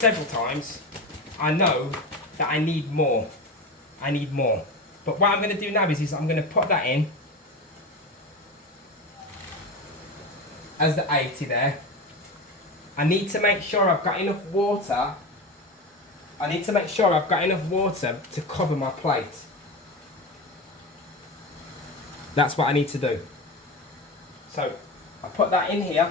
several times, I know that I need more. I need more. But what I'm going to do now is I'm going to put that in as the 80 there. I need to make sure I've got enough water. I need to make sure I've got enough water to cover my plate. That's what I need to do. So I put that in here.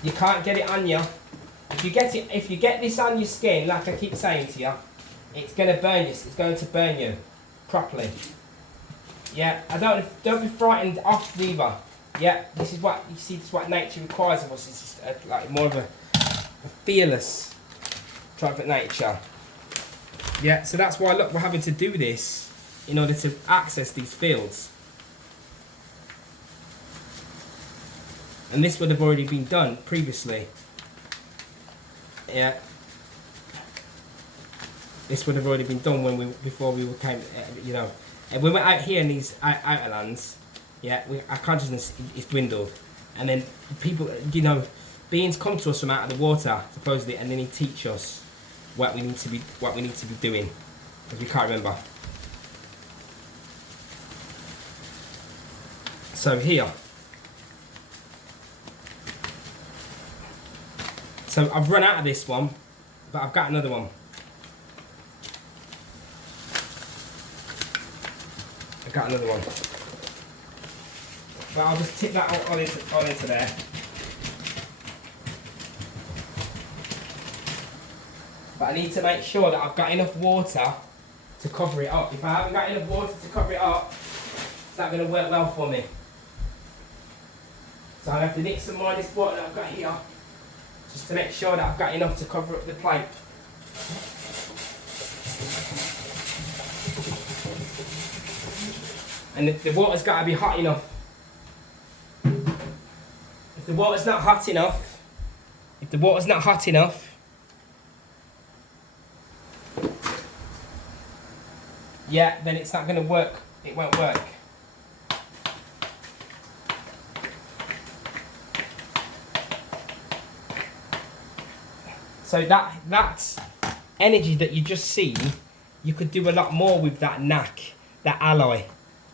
You can't get it on you. If you get this on your skin, like I keep saying to you, it's going to burn you. It's going to burn you properly. Yeah, don't be frightened off either. Yeah, this is what you see. This is what nature requires of us. It's just like more of a fearless type of nature. Yeah, so that's why look, we're having to do this in order to access these fields. And this would have already been done previously. Yeah. This would have already been done before we came, you know. And when we're out here in these outer lands, yeah, our consciousness is dwindled. And then people, you know, beings come to us from out of the water, supposedly, and then they teach us what we need to be doing, because we can't remember. So here. So I've run out of this one, but I've got another one. I've got another one. But I'll just tip that on into there. But I need to make sure that I've got enough water to cover it up. If I haven't got enough water to cover it up, it's not going to work well for me. So I have to mix some more of this water that I've got here, just to make sure that I've got enough to cover up the plate. And the water's got to be hot enough. If the water's not hot enough, yeah, then it's not going to work. It won't work. So that energy that you just see, you could do a lot more with that NAC, that alloy,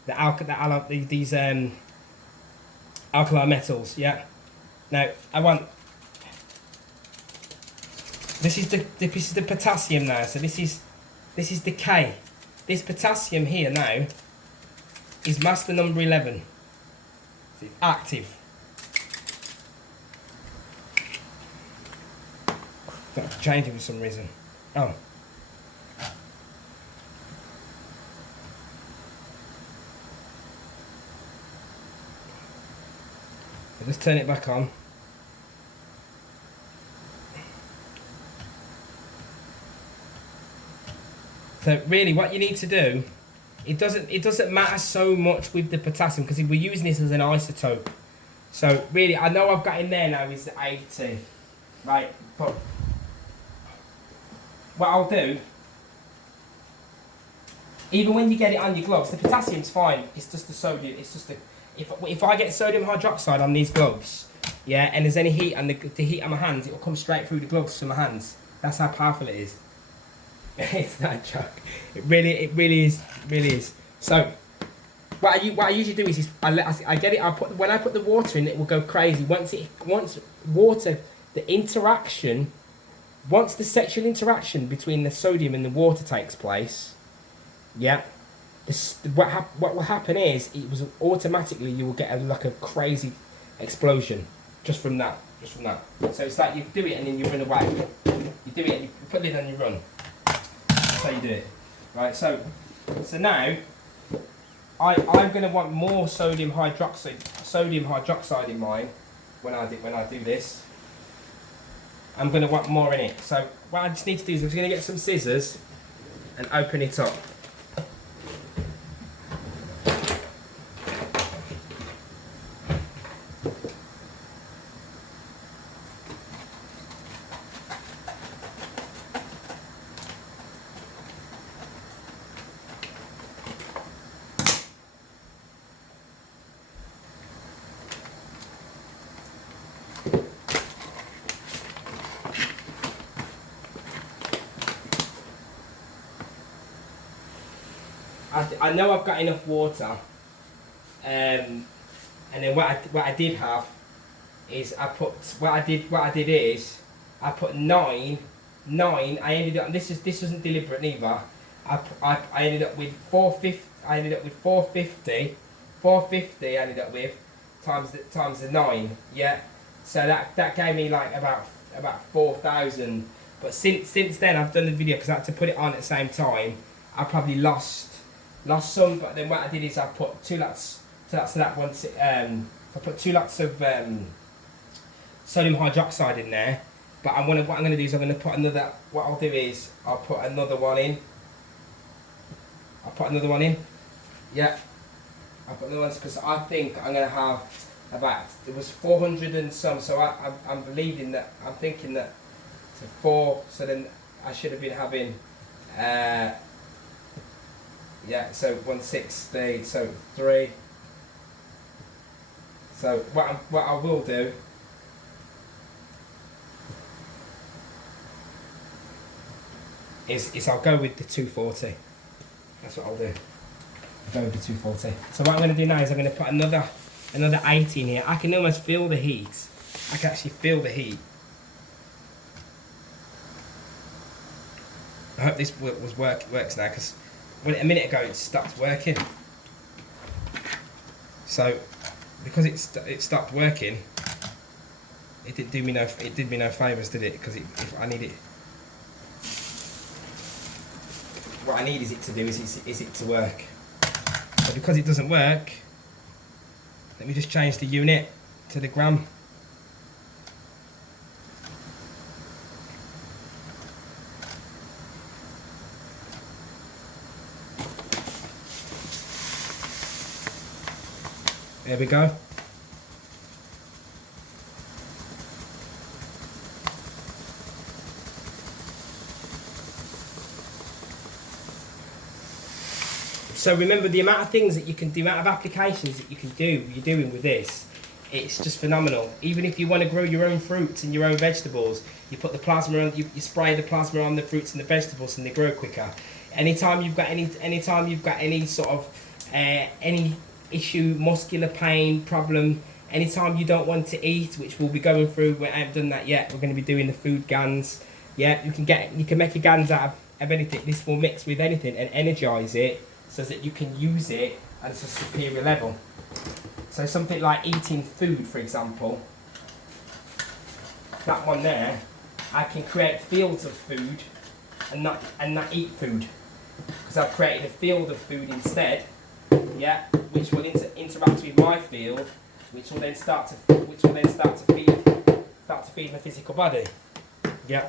these alkali metals. Yeah. Now I want. This is the potassium now. So this is the K. This potassium here now is master number 11. So it's active. Got to change it for some reason. Oh. I'll just turn it back on. So really what you need to do, it doesn't matter so much with the potassium, because we're using this as an isotope. So really, I know I've got in there now is the 80. Right, but what I'll do, even when you get it on your gloves, the potassium's fine. It's just the sodium. It's just the if I get sodium hydroxide on these gloves, yeah, and there's any heat on the heat on my hands, it will come straight through the gloves to my hands. That's how powerful it is. It's not a joke. It really is. So what I usually do is I get it. When I put the water in, it will go crazy. Once water, the interaction. Once the sexual interaction between the sodium and the water takes place, yeah, what will happen is automatically you will get like a crazy explosion just from that. So it's like you do it and then you run away. You do it and you put it on you run. That's how you do it, right? So now I'm going to want more sodium hydroxide in mine when I do this. I'm going to want more in it. So what I just need to do is I'm just going to get some scissors and open it up. I know I've got enough water. And then what I did have is I put I put nine. I ended up, this wasn't deliberate neither. I ended up with 450. I ended up with 450. 450. I ended up with times the 9. Yeah. So that gave me like about 4,000. But since then I've done the video because I had to put it on at the same time. I probably lost some. But then what I did is I put 2 lots. So that one. I put 2 lots of sodium hydroxide in there. But what I'm going to do is I'm going to put another. What I'll do is I'll put another one in. Yeah. I'll put another one because I think I'm going to have about. It was 400 and some. So I'm believing that. I'm thinking that. So 4. So then I should have been having. Yeah. So 160. So 3. So what I will do is I'll go with the 240. That's what I'll do. I'll go with the 240. So what I'm going to do now is I'm going to put another 80 in here. I can almost feel the heat. I can actually feel the heat. I hope this works now because a minute ago it stopped working. So because it stopped working, it did me no favours, did it? Because if I need it. What I need is it to do is it to work. But because it doesn't work, let me just change the unit to the gram. There we go. So remember the amount of things that you can do, the amount of applications that you can do, you're doing with this, it's just phenomenal. Even if you want to grow your own fruits and your own vegetables, you put the plasma on, you spray the plasma on the fruits and the vegetables and they grow quicker. Anytime you've got any sort of any issue, muscular pain, problem, anytime you don't want to eat, which we'll be going through, we haven't done that yet, we're going to be doing the food GANS. Yeah, you can make a GANS out of anything. This will mix with anything and energize it so that you can use it at a superior level. So something like eating food, for example, that one there, I can create fields of food and not eat food, because I've created a field of food instead. Yeah, which will interact with my field, which will then start to feed my physical body. Yeah.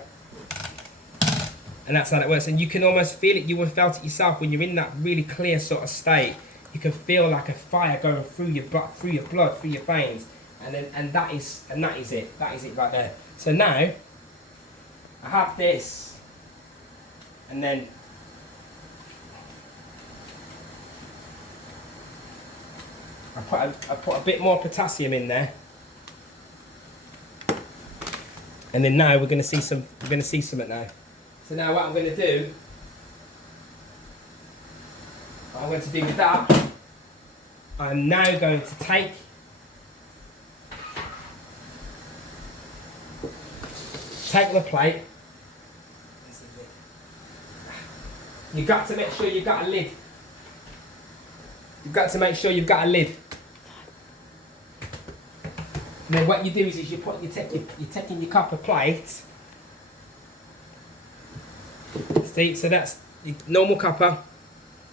And that's how it works. And you can almost feel it. You will have felt it yourself when you're in that really clear sort of state. You can feel like a fire going through your blood, through your veins, and that is it. That is it right there. So now I have this, and then I put a bit more potassium in there, and then now we're going to see something now. So now what I'm going to do, with that, I'm now going to take the plate. You've got to make sure you've got a lid. You've got to make sure you've got a lid. And then what you do is you're taking your copper plate. See, so that's normal copper,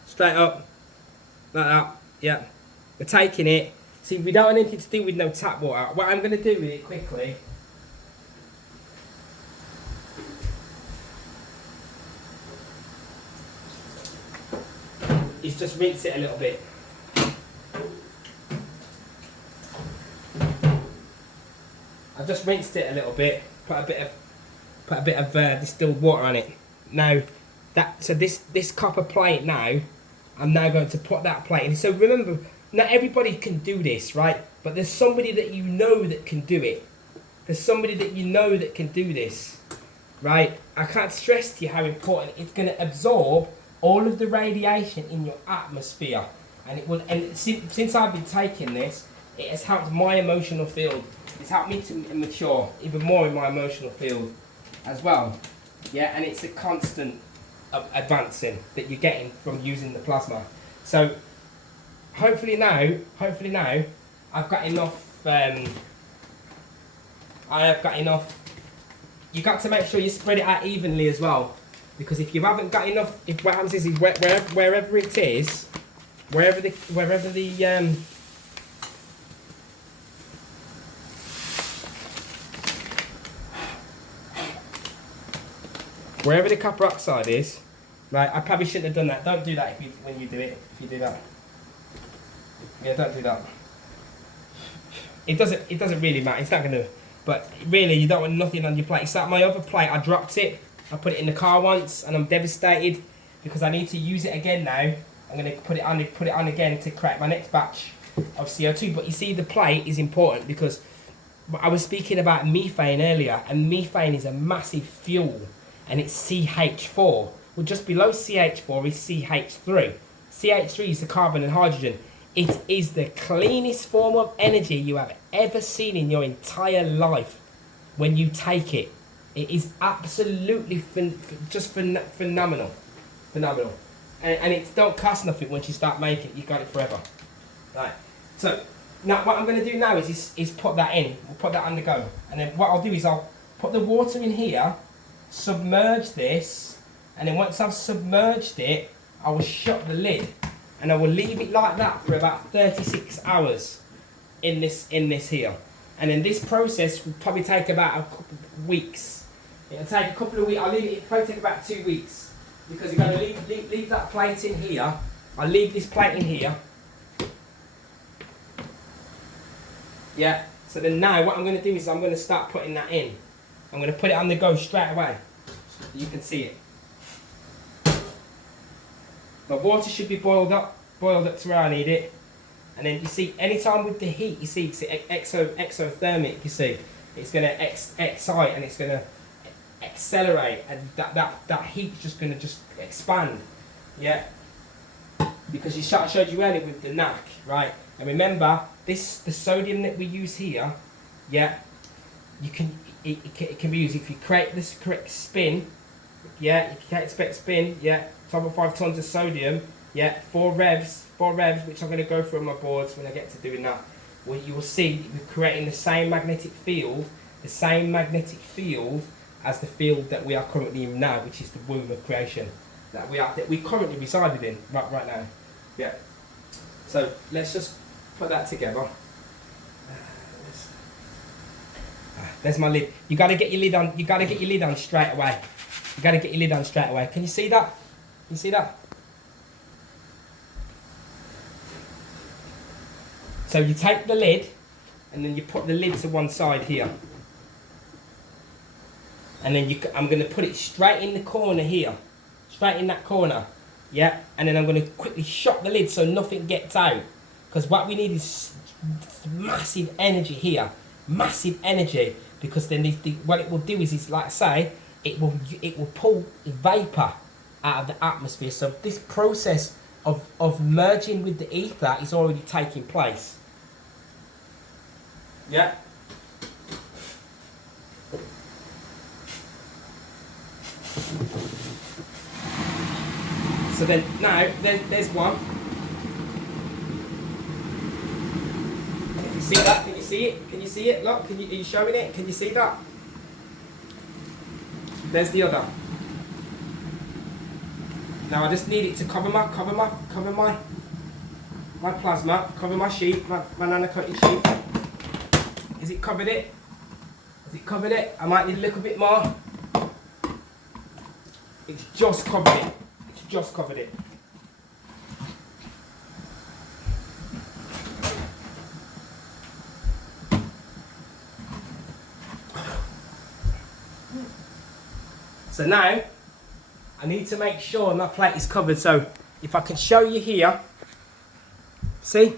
straight up, like that, yeah. We're taking it. See, we don't want anything to do with no tap water. What I'm going to do with it quickly is just rinse it a little bit. I've just rinsed it a little bit, put a bit of distilled water on it. Now, this copper plate now, I'm now going to put that plate in. So remember, not everybody can do this, right? But there's somebody that you know that can do it. There's somebody that you know that can do this, right? I can't stress to you how important it's going to absorb all of the radiation in your atmosphere. And it will, and since I've been taking this, it has helped my emotional field. It's helped me to mature even more in my emotional field as well. Yeah, and it's a constant advancing that you're getting from using the plasma. So hopefully now, I've got enough. I have got enough. You got to make sure you spread it out evenly as well, because if you haven't got enough, if what happens is wherever it is, wherever the copper oxide is, right? I probably shouldn't have done that. Don't do that when you do it. If you do that, yeah, don't do that. It doesn't really matter. It's not gonna. But really, you don't want nothing on your plate. It's like my other plate. I dropped it. I put it in the car once, and I'm devastated because I need to use it again now. I'm gonna put it on again to create my next batch of CO2. But you see, the plate is important because I was speaking about methane earlier, and methane is a massive fuel, and it's CH4. Well, just below CH4 is CH3. CH3 is the carbon and hydrogen. It is the cleanest form of energy you have ever seen in your entire life. When you take it, it is absolutely phenomenal. And it don't cost nothing once you start making it. You got it forever. Right. So now what I'm going to do now is put that in. We'll put that on the go. And then what I'll do is I'll put the water in here, submerge this, and then once I've submerged it, I will shut the lid. And I will leave it like that for about 36 hours in this here. And then this process will probably take about a couple of weeks. It'll take a couple of weeks. It'll probably take about 2 weeks. Because you're going to leave that plate in here. I'll leave this plate in here. Yeah. So then now what I'm going to do is I'm going to start putting that in. I'm going to put it on the go straight away. So you can see it. The water should be boiled up to where I need it. And then you see, anytime with the heat, you see, it's exothermic, you see. It's going to excite and it's going to accelerate, and that heat's just going to just expand. Yeah. Because I showed you earlier with the NAC, right? And remember, the sodium that we use here, yeah, it can be used if you create this correct spin. Yeah, you can expect spin, yeah, 12.5 tons of sodium, yeah, 4 revs, which I'm going to go through on my boards when I get to doing that. Well, you will see we're creating the same magnetic field as the field that we are currently in now, which is the womb of creation that we currently reside within right now. Yeah. So let's just put that together. There's my lid. You got to get your lid on. You got to get your lid on straight away. You got to get your lid on straight away. Can you see that? Can you see that? So you take the lid, and then you put the lid to one side here. And then I'm going to put it straight in the corner here. Straight in that corner. Yeah? And then I'm going to quickly shut the lid so nothing gets out. Because what we need is massive energy here. Massive energy. Because then what it will do is like I say, it will pull vapor out of the atmosphere. So this process of merging with the ether is already taking place. Yeah. So then now there's one. Can you see that? Can you see it? Can you see it? Look, are you showing it? Can you see that? There's the other. Now I just need it to cover my plasma, cover my sheet, my nano coated sheet. Is it covered it? Has it covered it? I might need a little bit more. It's just covered it. It's just covered it. So now, I need to make sure my plate is covered. So if I can show you here, see?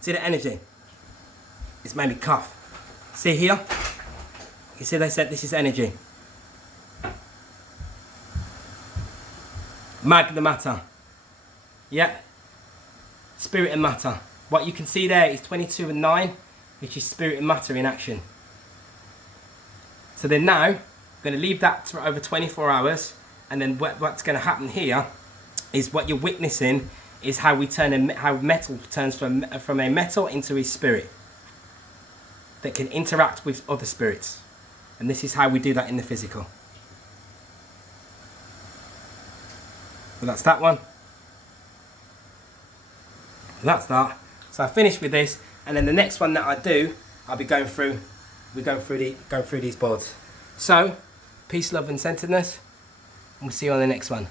See the energy? It's made me cough. See here? You see they said this is energy. Magna matter. Yeah. Spirit and matter. What you can see there is 22 and 9, which is spirit and matter in action. So then now, I'm going to leave that for over 24 hours, and then what's going to happen here is what you're witnessing is how we turn how metal turns from a metal into a spirit that can interact with other spirits. And this is how we do that in the physical. So that's that one. And that's that. So I finished with this, and then the next one that I do, I'll be going through. We're going through these boards. So, peace, love, and centeredness, and we'll see you on the next one.